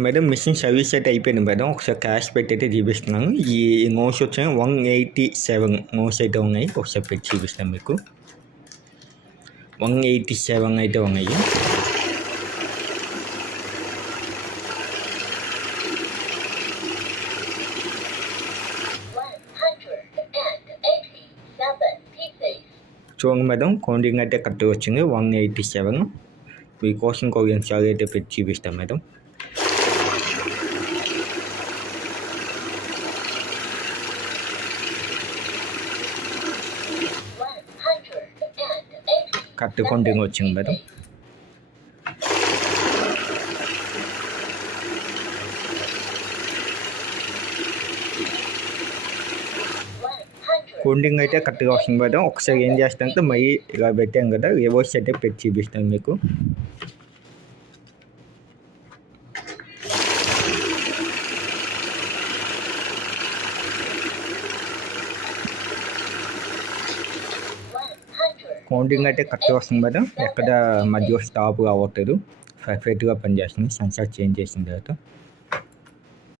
Madam machine service అయితే అయిపోయింది మేడం. ఒకసారి క్యాష్ పెట్టి అయితే చూపిస్తున్నాను. ఈ మౌస్ వచ్చి 187 మౌస్ అయితే ఉన్నాయి. ఒకసారి పెట్టి చూపిస్తాను మీకు. 187 అయితే ఉన్నాయి. చూడండి మేడం, కౌంటింగ్ అయితే కరెక్ట్గా వచ్చింది 187. మీకోసం ఇంకో సారి అయితే పెట్టి చూపిస్తాను మేడం. కరెక్ట్ కౌంటింగ్ వచ్చింది మేడం. కౌంటింగ్ అయితే కరెక్ట్గా వస్తుంది మేడం. ఒకసారి ఏం చేస్తానంటే మళ్ళీ ఇలా పెట్టాం కదా, రివర్స్ అయితే పెట్టి చూపిస్తాను మీకు. కౌంటింగ్ అయితే కరెక్ట్గా వస్తుంది మేడం. ఎక్కడ మధ్య స్టాప్ అవ్వట్లేదు. పర్ఫెక్ట్గా పనిచేస్తుంది సెన్సార్ చేంజ్ చేసిన తర్వాత.